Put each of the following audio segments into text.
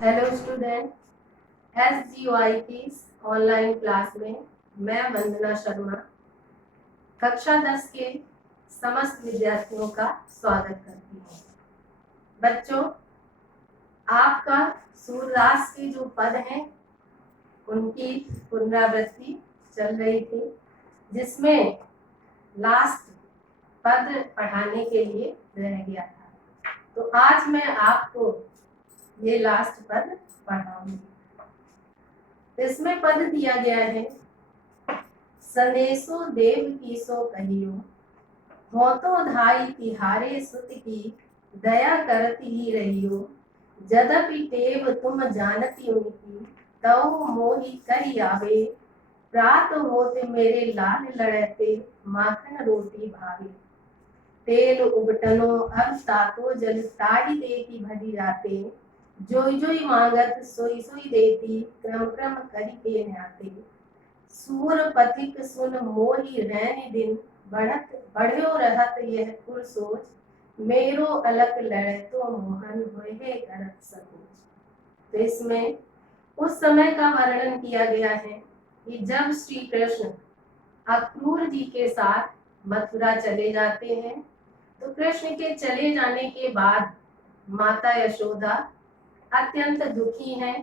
Hello student, SGY की online class में मैं वंदना शर्मा कक्षा 10 के समस्त विद्यार्थियों का स्वागत करती हूँ। बच्चों, आपका सूर्यदास के जो पद हैं उनकी पुनरावृत्ति चल रही थी, जिसमें लास्ट पद पढ़ाने के लिए रह गया था। तो आज मैं आपको ये लास्ट पद पढ़ाऊंगी। इसमें पद दिया गया है, संदेशो देव की सो कहियो, हो तो धाई तिहारे सुत की, दया करती ही रहियो, जदपि टेव तुम जानती उनकी, तऊ मोहि करी आवे, प्रात होते मेरे लाल लड़ते, माखन रोटी भावे, तेल उबटनो अब तातो जल ताही देती भरी जाते, जोई जोई मांगत सोई सोई देती, क्रम क्रम करी के न्याते, सूर पथिक सुन मोहि रैन दिन, बढ़त बढ़्यो रहत यह कुल सोच, मेरो अलग लड़े तो मोहन होए करत सकोच। तो इसमें उस समय का वर्णन किया गया है कि जब श्री कृष्ण अक्रूर जी के साथ मथुरा चले जाते हैं, तो कृष्ण के चले जाने के बाद माता यशोदा अत्यंत दुखी हैं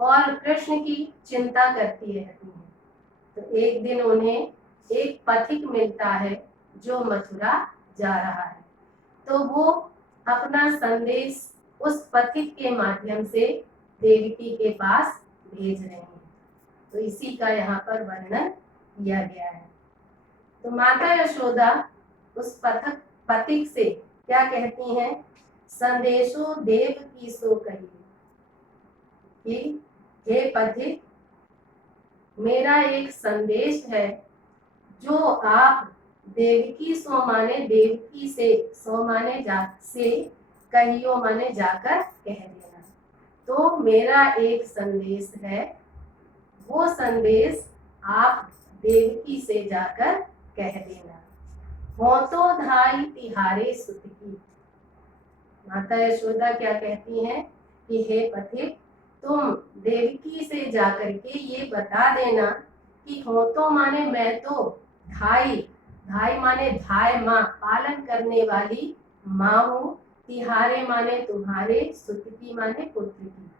और कृष्ण की चिंता करती रहती हैं। तो एक दिन उन्हें एक पथिक मिलता है जो मथुरा जा रहा है, तो वो अपना संदेश उस पथिक के माध्यम से देवकी के पास भेज रहे हैं। तो इसी का यहाँ पर वर्णन किया गया है। तो माता यशोदा उस पथिक से क्या कहती हैं? संदेशो देव की सो कही कि हे पथिक, मेरा एक संदेश है जो आप देवकी सो माने देवकी से, सो माने जा से, कहियो माने जाकर कह देना। तो मेरा एक संदेश है, वो संदेश आप देवकी से जाकर कह देना। हो तो धाई तिहारे सुत की। माता यशोदा क्या कहती हैं कि हे पथिक, तुम देवकी से जाकर के ये बता देना कि हो तो माने मैं तो धाई, धाई माने धाय माँ, पालन करने वाली माँ हूँ, तिहारे माने तुम्हारे, सुत की माने पुत्र की,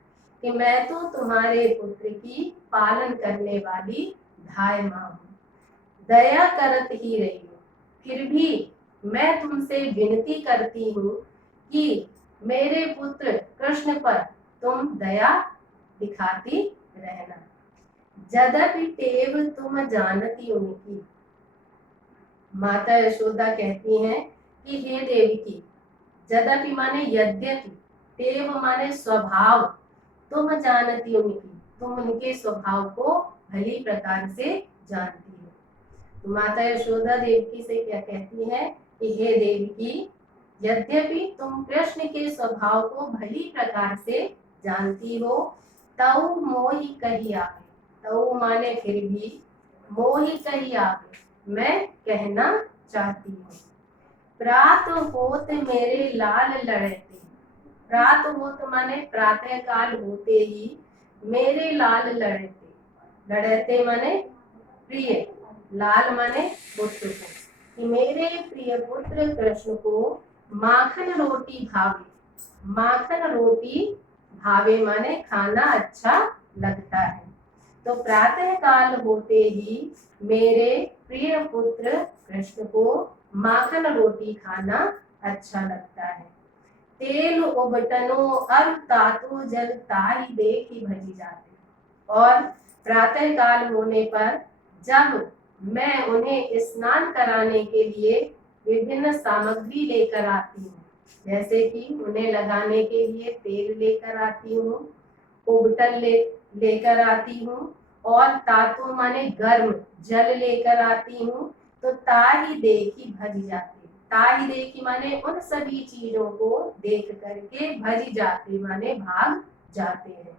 कि मैं तो तुम्हारे पुत्र की पालन करने वाली धाय माँ हूँ। दया करत ही रही हो, फिर भी मैं तुमसे विनती करती हूँ कि मेरे पुत्र कृष्ण पर तुम दया दिखाती रहना। जदपि टेव तुम जानती उनकी। माता यशोदा कहती हैं कि हे देवकी, जदपि माने यद्यपि, टेव माने स्वभाव, तुम जानती उनकी, तुम उनके स्वभाव को भली प्रकार से जानती हो। तो माता यशोदा देवकी से क्या कहती है कि हे देवकी, यद्यपि तुम कृष्ण के स्वभाव को भली प्रकार से जानती हो, तऊ मोहि कही आवे, तऊ माने फिर भी, मोहि कही आवे, मैं कहना चाहती हूँ। प्रात होत मेरे लाल लड़ते, प्रात होत माने प्रातः काल होते ही, मेरे लाल लड़ते, लड़ते माने प्रिय, लाल माने पुत्र को, कि मेरे प्रिय पुत्र कृष्ण को माखन रोटी भावे, माखन रोटी भावे माने खाना अच्छा लगता है। तो प्रातः काल होते ही मेरे प्रिय पुत्र कृष्ण को माखन रोटी खाना अच्छा लगता है। तेल उबटनो अब तातो जल ताही देखी भजी जाते। और प्रातः काल होने पर जब मैं उन्हें स्नान कराने के लिए विभिन्न सामग्री लेकर आती हूँ, जैसे कि उन्हें लगाने के लिए तेल लेकर आती हूँ, उबटन लेकर आती हूँ, और तातो माने गर्म जल लेकर आती हूँ, तो ताही देखी भज जाती। ताही देखी माने उन सभी चीजों को देख करके भज जाते माने भाग जाते हैं।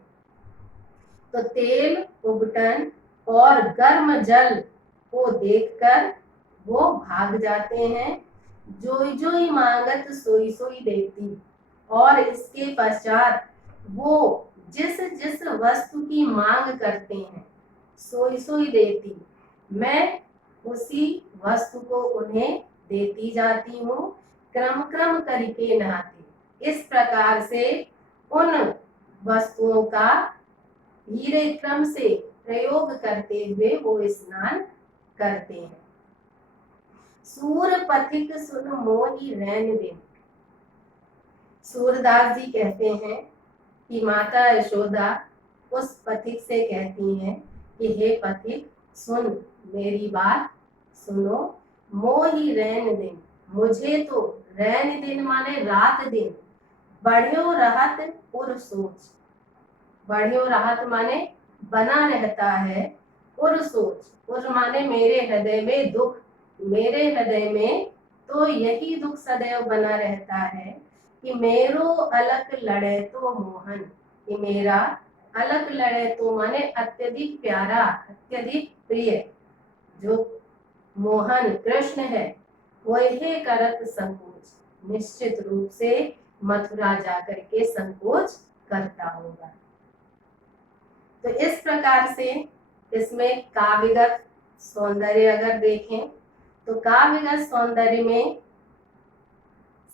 तो तेल, उबटन और गर्म जल को देखकर वो भाग जाते हैं। जोई जोई मांगत सोई सोई देती। और इसके पश्चात वो जिस जिस वस्तु की मांग करते हैं सोई सोई देती, मैं उसी वस्तु को उन्हें देती जाती हूँ, क्रम क्रम करके नहाती। इस प्रकार से उन वस्तुओं का धीरे क्रम से प्रयोग करते हुए वो स्नान करते हैं। सूर पथिक सुन मोहि रैन दिन। सूरदास जी कहते हैं कि माता यशोदा उस पथिक से कहती हैं कि हे पथिक सुन, मेरी बात सुनो, मोहि रैन दिन, मुझे तो रैन दिन माने रात दिन, बढ़ियो रहत उर सोच। बढ़ियो रहत माने बना रहता है, उर सोच, उर माने मेरे हृदय में दुख, मेरे हृदय में तो यही दुख सदैव बना रहता है कि मेरो अलग लड़े तो मोहन, कि मेरा अलग लड़े तो माने अत्यधिक प्यारा, अत्यधिक प्रिय जो मोहन कृष्ण है, वही करत संकोच, निश्चित रूप से मथुरा जाकर के संकोच करता होगा। तो इस प्रकार से इसमें काव्यगत सौंदर्य अगर देखें तो काव्यगत सौंदर्य में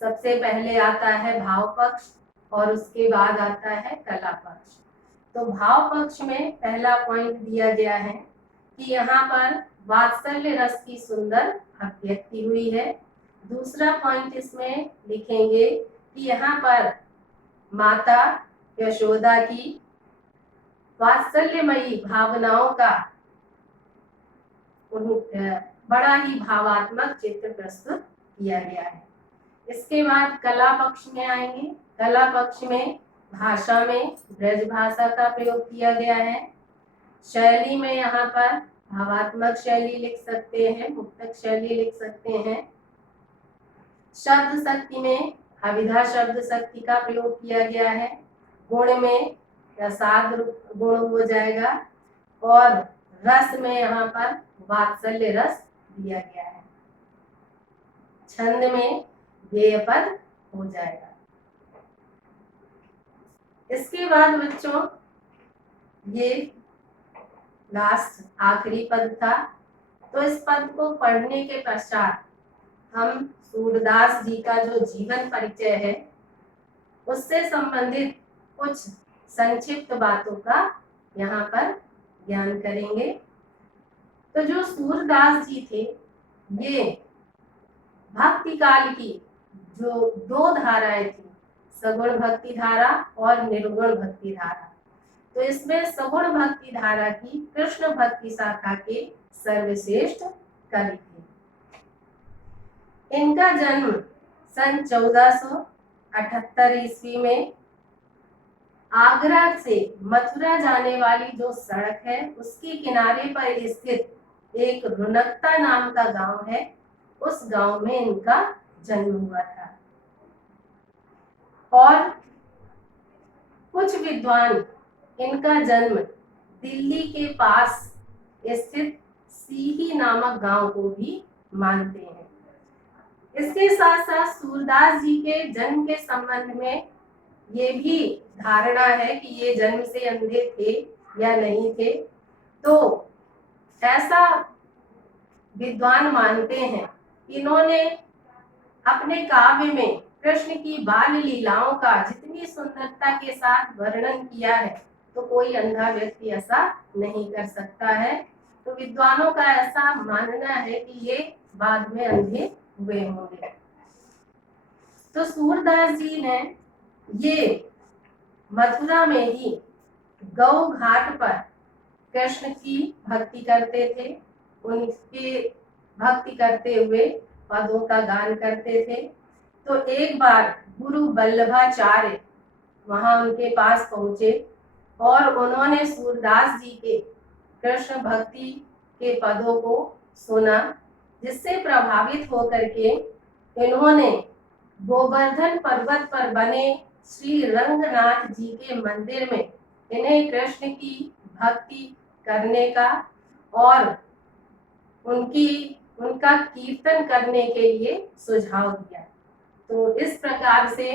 सबसे पहले आता है भाव पक्ष और उसके बाद आता है कला पक्ष। तो भाव पक्ष में पहला पॉइंट दिया गया है कि यहाँ पर वात्सल्य रस की सुंदर अभिव्यक्ति हुई है। दूसरा पॉइंट इसमें लिखेंगे कि यहाँ पर माता यशोदा की वात्सल्यमयी भावनाओं का बड़ा ही भावात्मक चित्र प्रस्तुत किया गया है। इसके बाद कला पक्ष में आएंगे। कला पक्ष में भाषा में ब्रज भाषा का प्रयोग किया गया है। शैली में यहाँ पर भावात्मक शैली लिख सकते हैं, मुक्तक शैली लिख सकते हैं। शब्द शक्ति में अभिधा शब्द शक्ति का प्रयोग किया गया है। गुण में साध गुण हो जाएगा और रस में यहाँ पर वात्सल्य रस दिया गया है। छंद में गेय पद हो जाएगा। इसके बाद बच्चों ये लास्ट आखिरी पद था। तो इस पद को पढ़ने के पश्चात हम सूरदास जी का जो जीवन परिचय है उससे संबंधित कुछ संक्षिप्त बातों का यहाँ पर ज्ञान करेंगे। तो जो सूरदास जी थे ये भक्ति काल की जो दो धाराएं थी, सगुण भक्ति धारा और निर्गुण भक्ति धारा, तो इसमें सगुण भक्ति धारा की कृष्ण भक्ति शाखा के सर्वश्रेष्ठ कवि थे। इनका जन्म सन 1478 ईस्वी में आगरा से मथुरा जाने वाली जो सड़क है उसके किनारे पर स्थित एक रुनकता नाम का गांव है, उस गांव में इनका जन्म हुआ था। और कुछ विद्वान इनका जन्म दिल्ली के पास स्थित सीही नामक गांव को भी मानते हैं। इसके साथ साथ सूरदास जी के जन्म के संबंध में ये भी धारणा है कि ये जन्म से अंधे थे या नहीं थे। तो ऐसा विद्वान मानते हैं, इन्होंने अपने काव्य में कृष्ण की बाल लीलाओं का जितनी सुंदरता के साथ वर्णन किया है तो कोई अंधा व्यक्ति ऐसा नहीं कर सकता है। तो विद्वानों का ऐसा मानना है कि ये बाद में अंधे हुए होंगे। तो सूरदास जी ने ये मथुरा में ही गौ घाट पर कृष्ण की भक्ति करते थे, उनकी भक्ति करते हुए पदों का गान करते थे। तो एक बार गुरु वल्लभाचार्य वहां उनके पास पहुंचे और उन्होंने सूरदास जी के कृष्ण भक्ति के पदों को सुना, जिससे प्रभावित होकर के इन्होंने गोवर्धन पर्वत पर बने श्री रंगनाथ जी के मंदिर में इन्हें कृष्ण की भक्ति करने का और उनका कीर्तन करने के लिए सुझाव दिया। तो इस प्रकार से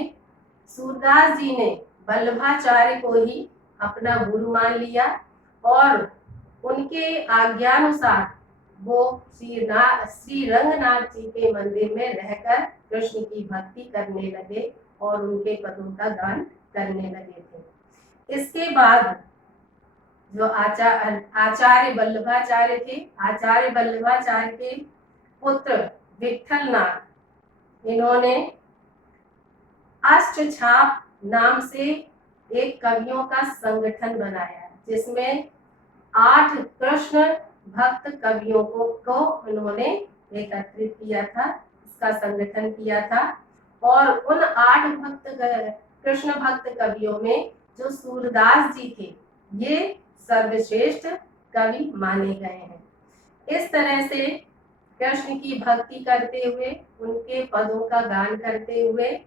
सूरदास जी ने वल्लभाचार्य को ही अपना गुरु मान लिया और उनके आज्ञानुसार वो श्री रंगनाथ जी के मंदिर में रहकर कृष्ण की भक्ति करने लगे और उनके पदों का गान करने लगे थे। इसके बाद जो आचार्य वल्लभाचार्य थे, आचार्य वल्लभाचार्य के पुत्र विठलनाथ, इन्होंने अष्टछाप नाम से एक कवियों का संगठन बनाया जिसमें 8 कृष्ण भक्त कवियों को उन्होंने एकत्रित किया था, इसका संगठन किया था। और उन 8 कृष्ण भक्त कवियों में जो सूरदास जी थे ये सर्वश्रेष्ठ कवि माने गए हैं। इस तरह से कृष्ण की भक्ति करते हुए, उनके पदों का गान करते हुए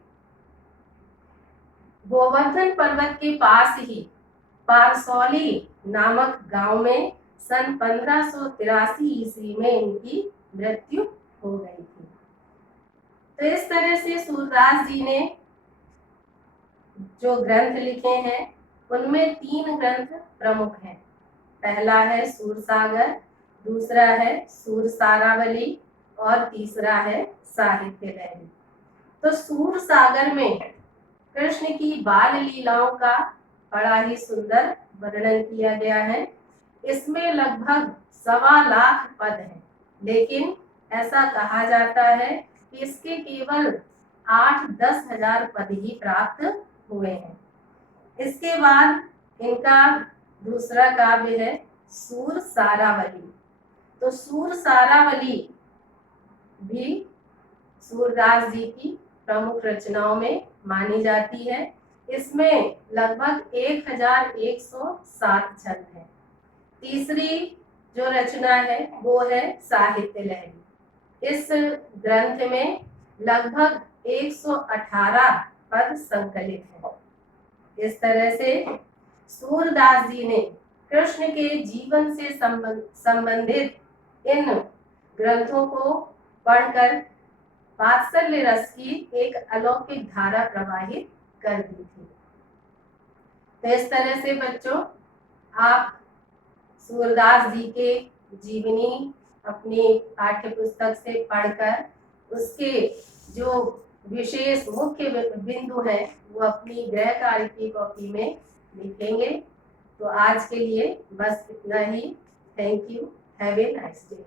गोवर्धन पर्वत के पास ही पारसौली नामक गांव में सन 1583 ईस्वी में इनकी मृत्यु हो गई थी। तो इस तरह से सूरदास जी ने जो ग्रंथ लिखे हैं उनमें 3 ग्रंथ प्रमुख हैं। पहला है सूरसागर, दूसरा है सूरसारावली और तीसरा है साहित्य लहरी। तो सूरसागर में कृष्ण की बाल लीलाओं का बड़ा ही सुंदर वर्णन किया गया है। इसमें लगभग 1.25 लाख पद हैं, लेकिन ऐसा कहा जाता है कि इसके केवल 8-10 हजार पद ही प्राप्त हुए हैं। इसके बाद इनका दूसरा काव्य है सूरसारावली। तो सूरसारावली भी सूरदास जी की प्रमुख रचनाओं में मानी जाती है। इसमें लगभग 1107 छंद हैं। तीसरी जो रचना है वो है साहित्य लहरी। इस ग्रंथ में लगभग 118 पद संकलित हैं। इस तरह से सूरदास जी ने कृष्ण के जीवन से संबंधित इन ग्रंथों को पढ़कर वात्सल्य रस की एक अलौकिक धारा प्रवाहित कर दी थी। तो इस तरह से बच्चों आप सूरदास जी के जीवनी अपनी पाठ्य पुस्तक से पढ़कर उसके जो विशेष मुख्य बिंदु हैं वो अपनी गृह कार्य की कॉपी में लिखेंगे। तो आज के लिए बस इतना ही। Thank you. Have a nice day.